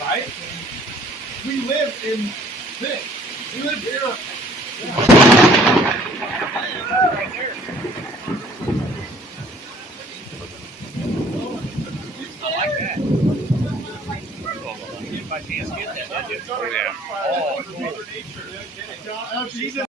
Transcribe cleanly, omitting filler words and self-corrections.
Right? We live in this. We live here. I like that. If I can't get that, Oh, yeah. Mother Nature.